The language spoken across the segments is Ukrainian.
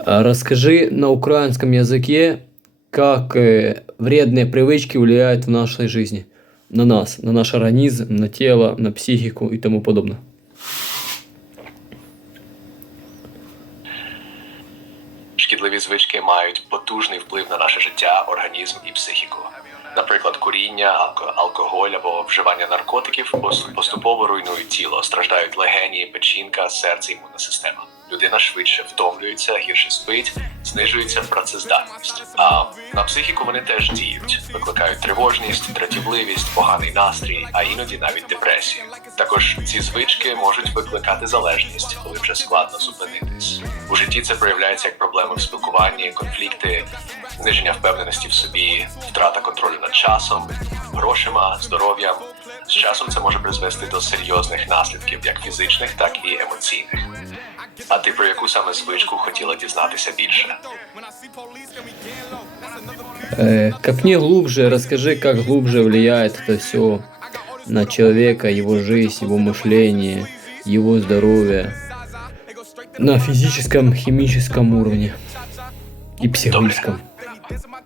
А Расскажи на украинском языке, как э, вредные привычки влияют в нашей жизни, на нас, на наш организм, на тело, на психику и тому подобное. Шкідливі звички мають потужний вплив на наше життя, організм і психіку. Наприклад, куріння, алко- алкоголь або вживання наркотиків пос- поступово руйнують тіло, страждають легені, печінка, серце, імунна система. Людина швидше втомлюється, гірше спить, знижується працездатність. А на психіку вони теж діють, викликають тривожність, дратівливість, поганий настрій, а іноді навіть депресію. Також ці звички можуть викликати залежність, коли вже складно зупинитись. У житті це проявляється як проблеми в спілкуванні, конфлікти, зниження впевненості в собі, втрата контролю над часом, грошима, здоров'ям. З часом це може призвести до серйозних наслідків, як фізичних, так і емоційних. А ти про яку саме звичку хотіла дізнатися більше? Э, копни глубже, расскажи, как глубже влияет это все на человека, его жизнь, его мышление, его здоровье на физическом, химическом уровне и психологическом.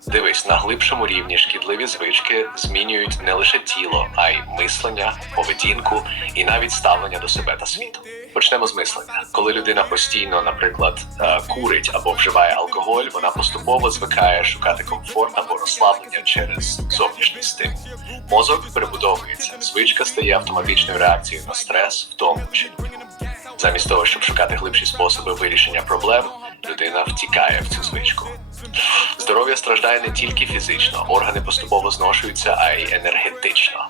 Дивись, на глибшому рівні шкідливі звички змінюють не лише тіло, а й мислення, поведінку і навіть ставлення до себе та світу. Почнемо з мислення. Коли людина постійно, наприклад, е, курить або вживає алкоголь, вона поступово звикає шукати комфорт або розслаблення через зовнішній стимул. Мозок перебудовується, звичка стає автоматичною реакцією на стрес, втому чи нудьгу. Замість того, щоб шукати глибші способи вирішення проблем, людина втікає в цю звичку. Здоров'я страждає не тільки фізично, органи поступово зношуються, а й енергетично.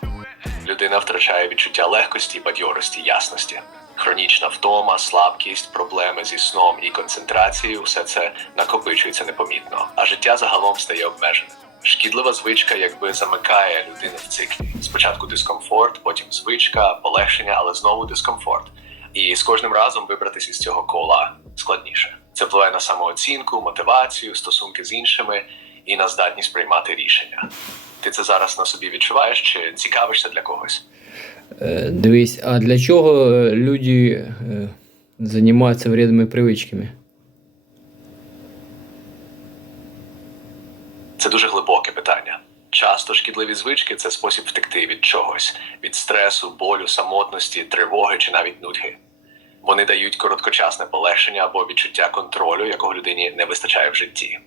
Людина втрачає відчуття легкості, бадьорості, ясності. Хронічна втома, слабкість, проблеми зі сном і концентрацією все це накопичується непомітно, а життя загалом стає обмеженим. Шкідлива звичка якби замикає людину в циклі. Спочатку дискомфорт, потім звичка, полегшення, але знову дискомфорт. І з кожним разом вибратися з цього кола складніше. Це впливає на самооцінку, мотивацію, стосунки з іншими і на здатність приймати рішення. Ти це зараз на собі відчуваєш чи цікавишся для когось? Е, Дивись, а для чого е, люди е, займаються вредними привичками? Це дуже глибоке питання. Часто шкідливі звички це спосіб втекти від чогось, від стресу, болю, самотності, тривоги чи навіть нудьги. Вони дають короткочасне полегшення або відчуття контролю, якого людині не вистачає в житті.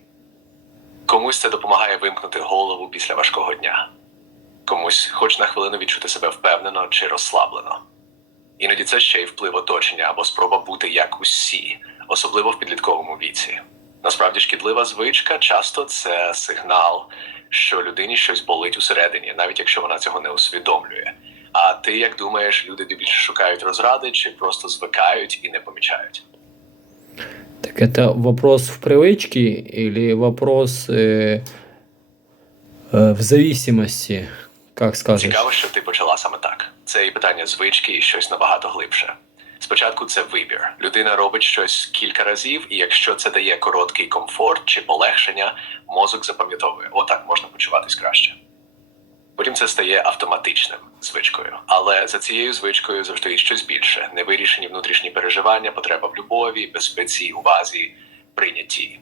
Комусь це допомагає вимкнути голову після важкого дня, комусь хоч на хвилину відчути себе впевнено чи розслаблено. Іноді це ще й вплив оточення або спроба бути як усі, особливо в підлітковому віці. Насправді шкідлива звичка часто це сигнал, що людині щось болить усередині, навіть якщо вона цього не усвідомлює. А ти як думаєш, люди більше шукають розради чи просто звикають і не помічають? Так это вопрос в привычке или вопрос э, э, в зависимости, как скажешь? Цікаво, що ти почала саме так. Це і питання звички, і щось набагато глибше. Спочатку це вибір. Людина робить щось кілька разів, і якщо це дає короткий комфорт чи полегшення, мозок запам'ятовує, отак можна почуватись краще. Потім це стає автоматичним звичкою. Але за цією звичкою завжди є щось більше: невирішені внутрішні переживання, потреба в любові, безпеці, увазі, прийнятті.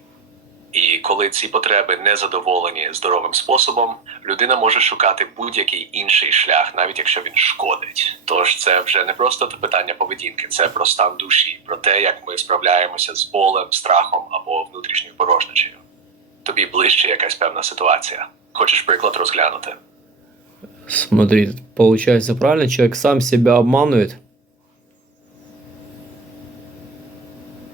І коли ці потреби не задоволені здоровим способом, людина може шукати будь-який інший шлях, навіть якщо він шкодить. Тож це вже не просто питання поведінки, це про стан душі, про те, як ми справляємося з болем, страхом або внутрішньою порожнечею. Тобі ближче якась певна ситуація. Хочеш приклад розглянути? Смотри, получается правильно, человек сам себя обманывает.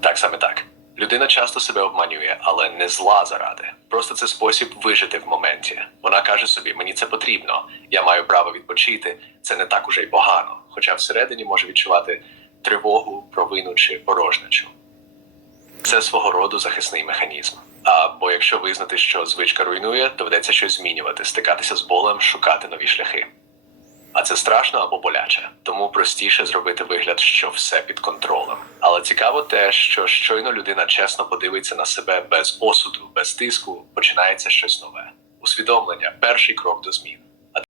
Так саме так. Людина часто себе обманює, але не зла заради. Просто це спосіб вижити в моменті. Вона каже собі: мені це потрібно, я маю право відпочити. Це не так уже й погано. Хоча всередині може відчувати тривогу, провину чи порожнечу. Це свого роду захисний механізм. А бо якщо визнати, що звичка руйнує, доведеться щось змінювати, стикатися з болем, шукати нові шляхи. А це страшно або боляче, тому простіше зробити вигляд, що все під контролем. Але цікаво те, що щойно людина чесно подивиться на себе без осуду, без тиску, починається щось нове. Усвідомлення перший крок до змін.